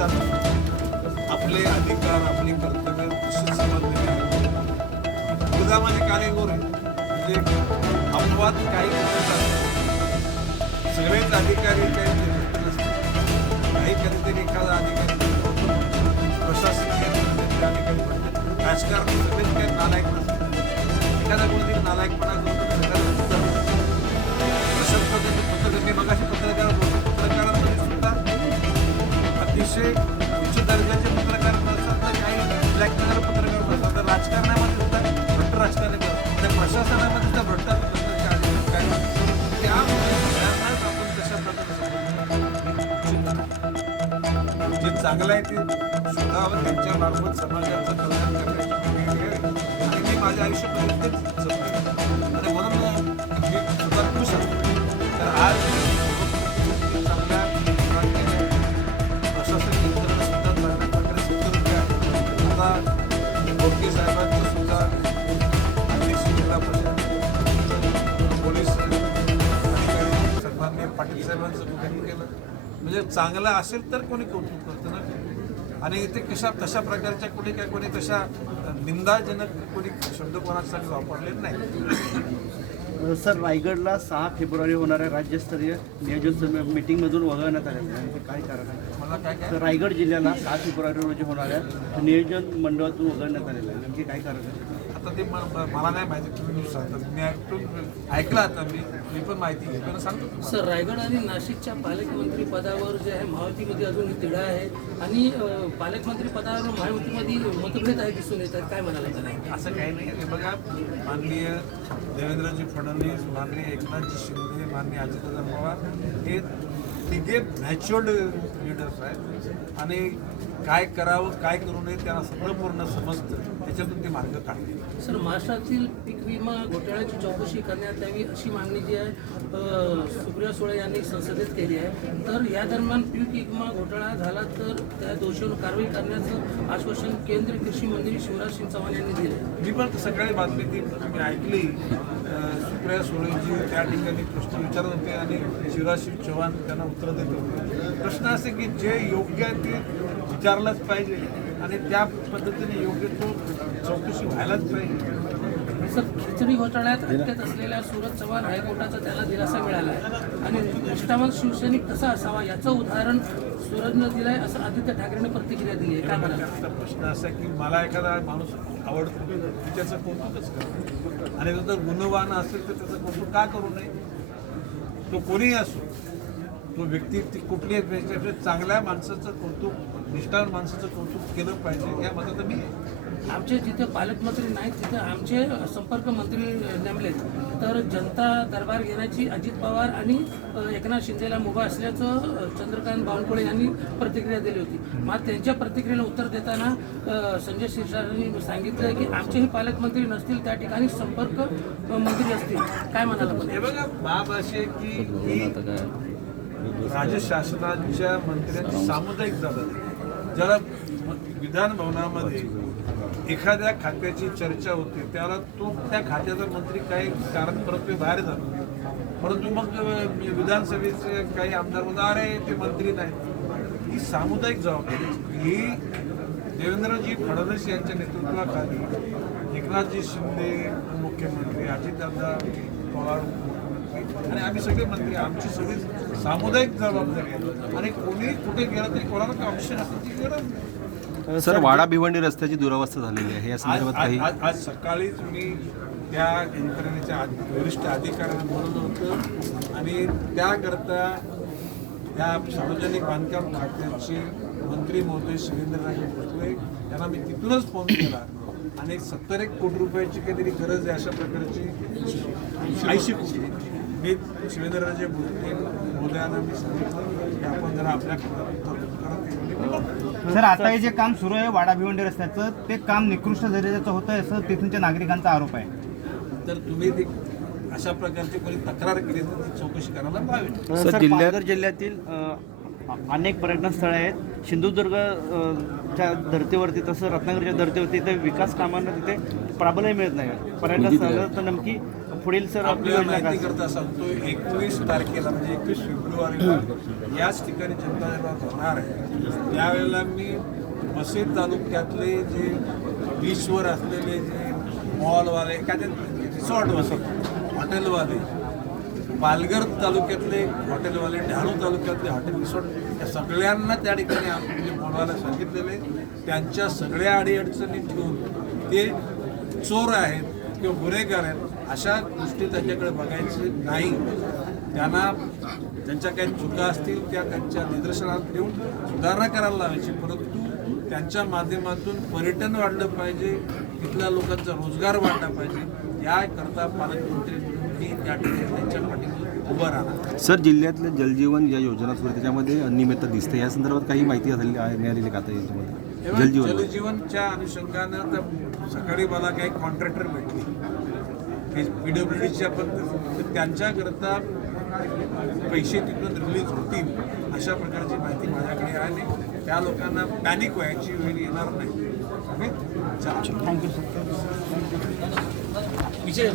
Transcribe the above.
असतात आपले अधिकार आपले कर्तव्य निश्चित समजलेली आहेत दुधामध्ये काळेगोर आहे? म्हणजे अपवाद काही सगळेच अधिकारी काही काही कधीतरी एखादा अधिकारी प्रशासकीय नेतृत्वाचे अधिकारी राजकारणी सगळेच काही नालायक नसतात. एखादा कोणतरी नालायकपणा करतो. चांगलं आहे ते शोधावं त्यांच्या मार्फत समाजाचं कल्याण करण्याची आणि मी माझ्या आयुष्यामध्ये तेच आणि म्हणून मी सुद्धा खुश असतो तर आज चांगल्या यंत्रणा सुद्धा चांगल्या प्रकारे आहे. आता गोडके साहेबांचं सुद्धा जिल्हा परिषद पोलीस अधिकारी पाटील साहेबांचं बुकिंग केलं. म्हणजे चांगलं असेल तर कोणी कौतुक करतं ना. आणि इथे कशा तशा प्रकारच्या कोणी काय कोणी तशा निंदाजनक कोणी शब्द कोणासाठी वापरले नाही. सर रायगडला सहा फेब्रुवारी होणाऱ्या राज्यस्तरीय नियोजन मीटिंगमधून वगळण्यात आले काय कारण आहे? मला काय काय? रायगड जिल्ह्याला सहा फेब्रुवारी रोजी होणाऱ्या नियोजन मंडळातून वगळण्यात आलेलं आहे. नेमकी काय कारण आहे? आता ते मला नाही माहिती तुम्ही सांगता. मी ऐकून ऐकलं आता मी मी पण माहिती घेतो सांगतो. सर रायगड आणि नाशिकच्या पालकमंत्री पदावर जे आहे महायुतीमध्ये अजून तिढा आहे. आणि पालकमंत्री पदावर महायुतीमध्ये मतभेद आहे दिसून येत आहेत काय म्हणाला त्याला असं काही नाही. हे बघा माननीय देवेंद्रजी फडणवीस माननीय एकनाथजी शिंदे माननीय अजितदादा पवार हे तिघे मॅच्युअर्ड लिडर्स आहेत. आणि काय करावं काय करू नये त्यांना सगळं पूर्ण समजतं. त्याच्यातून ते मार्ग काढले सर महाराष्ट्रातील पीक विमा घोटाळ्याची चौकशी करण्यात यावी अशी मागणी जी आहे सुप्रिया सुळे यांनी संसदेत केली आहे. तर या दरम्यान पीक विमा घोटाळा झाला तर त्या दोषीवर कारवाई करण्याचं आश्वासन केंद्रीय कृषी मंत्री शिवराज सिंग चौहान यांनी दिलं मी पण सकाळी बातमी ती मी ऐकली. सुप्रिया सुळेजी त्या ठिकाणी प्रश्न विचारत होते आणि शिवराजसिंग चव्हाण त्यांना उत्तर देत. प्रश्न असे की जे योग्य आहे ते विचारलंच पाहिजे आणि त्या पद्धतीने योग्य तो चौकशी व्हायलाच पाहिजे. सर खिचडी घोटाळ्यात अटकेत असलेल्या सुरज चव्हाण हायकोर्टाचा त्याला दिलासा मिळाला आहे. आणि निष्ठावान शिवसैनिक कसा असावा याचं उदाहरण सूरजनं दिलंय असं आदित्य ठाकरेने प्रतिक्रिया दिली आहे. काय प्रश्न असा की मला एखादा माणूस आवडतो मी त्याचं कौतुकच करतो. आणि जर गुणवान असेल तर त्याचं कौतुक का करू नये? तो कोणीही असो. तो व्यक्ती ती व्यक्ती चांगल्या माणसाचं कौतुक निष्ठावान माणसाचं कौतुक केलं पाहिजे या मतात मी आहे. आमचे जिथे पालकमंत्री नाहीत तिथे आमचे संपर्क मंत्री नेमलेत. तर जनता दरबार घेण्याची अजित पवार आणि एकनाथ शिंदेला मुभा असल्याचं चंद्रकांत बावनकुळे यांनी प्रतिक्रिया दिली होती. मात्र त्यांच्या प्रतिक्रियेला उत्तर देताना संजय शिरसाटांनी सांगितलं की आमचेही पालकमंत्री नसतील त्या ठिकाणी संपर्क मंत्री असतील. काय म्हणाला हे बघा बाब अशी आहे की राज्य शासनाच्या मंत्र्यांची सामुदायिक जबाबदारी ज्याला म- विधान भवनामध्ये एखाद्या खात्याची चर्चा होते त्याला तो त्या खात्याचा मंत्री काही कारण परत बाहेर जातो. परंतु मग विधानसभेचे काही आमदार म्हणतात अरे ते मंत्री नाहीत. ही सामुदायिक जबाबदारी ही देवेंद्रजी फडणवीस यांच्या नेतृत्वाखाली एकनाथजी शिंदे मुख्यमंत्री अजितदादा पवार आणि आम्ही सगळे मंत्री आमची सगळी सामुदायिक जबाबदारी आहे. आणि कोणी कुठे गेलं तरी कोणाला ऑप्शन असतं ती गरज नाही. सर वाडा भिवंडी रस्त्याची दुरावस्था झालेली आहे या संदर्भात आज- काही आज- आज सकाळीच मी त्या यंत्रणेच्या आध- वरिष्ठ अधिकाऱ्यांना बोलवलं होतं आणि त्याकरता त्या सार्वजनिक बांधकाम खात्याचे मंत्री महोदय शिवेंद्रराजे भोसले यांना मी तिथूनच फोन केला. आणि सत्तर एक कोटी रुपयाची काहीतरी गरज आहे अशा प्रकारची ऐंशी कोटी. मी शिवेंद्रराजे महोदयांना मी सांगितलं की आपण जरा आपल्या ते. सर आता हे जे काम सुरू आहे वाडा भिवंडी रस्त्याचं ते काम निकृष्ट दर्जाचं होतं आहे असं तिथूनच्या नागरिकांचा आरोप आहे. तर तुम्ही ते अशा प्रकारची कोणी तक्रार केली तर ती चौकशी करायला जिल्ह्यात- पालघर जिल्ह्यातील अनेक पर्यटन स्थळे आहेत. सिंधुदुर्ग च्या धर्तीवरती तसं रत्नागिरीच्या धर्तीवरती इथे विकास कामांना तिथे प्राबल्य मिळत नाही. पर्यटन स्थळं तर नेमकी पुढील सर आपली आपल्याला योजना माहिती काय? करता सांगतो एकवीस तारखेला म्हणजे एकवीस फेब्रुवारीला याच ठिकाणी जनता दरबार होणार आहे. त्यावेळेला मी वसई तालुक्यातले जे बीचवर असलेले जे मॉलवाले एखाद्या रिसॉर्टवाले हॉटेलवाले पालघर तालुक्यातले हॉटेलवाले डहाणू तालुक्यातले हॉटेल रिसॉर्ट या सगळ्यांना त्या ठिकाणी आम्ही बोलवायला सांगितलेले. त्यांच्या सगळ्या अडीअडचणी ठेवून ते चोर आहेत किंवा गुन्हेगार आहेत अशा गोष्टी त्यांच्याकडे बघायचे नाही. त्यांना त्यांच्या काही चुका असतील त्या त्यांच्या निदर्शनात ठेवून सुधारणा करायला लावायची. परंतु त्यांच्या माध्यमातून पर्यटन वाढलं पाहिजे तिथल्या लोकांचा रोजगार वाढला पाहिजे याकरता पालकमंत्री म्हणून त्या ठिकाणी त्यांच्या पाठीवर उभं राहणार सर जिल्ह्यातलं जलजीवन या योजना सुरू त्याच्यामध्ये अनियमितता दिसते. या संदर्भात काही माहिती मिळालेली का याच्यामध्ये? जलजीवनच्या अनुषंगानं तर सकाळी मला काही कॉन्ट्रॅक्टर भेटले. पी डब्ल्यू डीच्या पद्धती तर त्यांच्याकरता पैसे तिथून रिलीज होतील अशा प्रकारची माहिती माझ्याकडे आहे आणि त्या लोकांना पॅनिक व्हायची वेळ येणार नाही. ओके? विषय